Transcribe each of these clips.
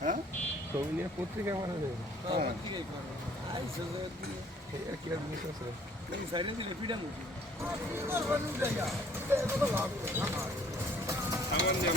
হ্যাঁ? ছবি নিয়ে পত্রিকা। কি আর জিনিস আছে? আমার নিয়ম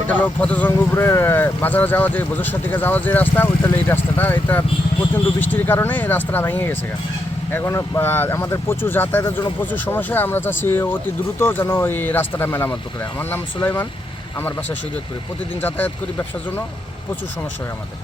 এটা হলো ফতেজঙ্গপুরের বাজারে যাওয়া যে বজস্বর থেকে যাওয়া যে রাস্তা, ওইটা হলো এই রাস্তাটা। এটা প্রচণ্ড বৃষ্টির কারণে এই রাস্তাটা ভেঙে গেছে। এখন আমাদের প্রচুর যাতায়াতের জন্য প্রচুর সমস্যা, আমরা চাচ্ছি অতি দ্রুত যেন এই রাস্তাটা মেরামত করে। আমার নাম সুলাইমান, আমার বাসায় বাসা শরীয়তপুরে প্রতিদিন যাতায়াত করি ব্যবসার জন্য, প্রচুর সমস্যা হয় আমাদের।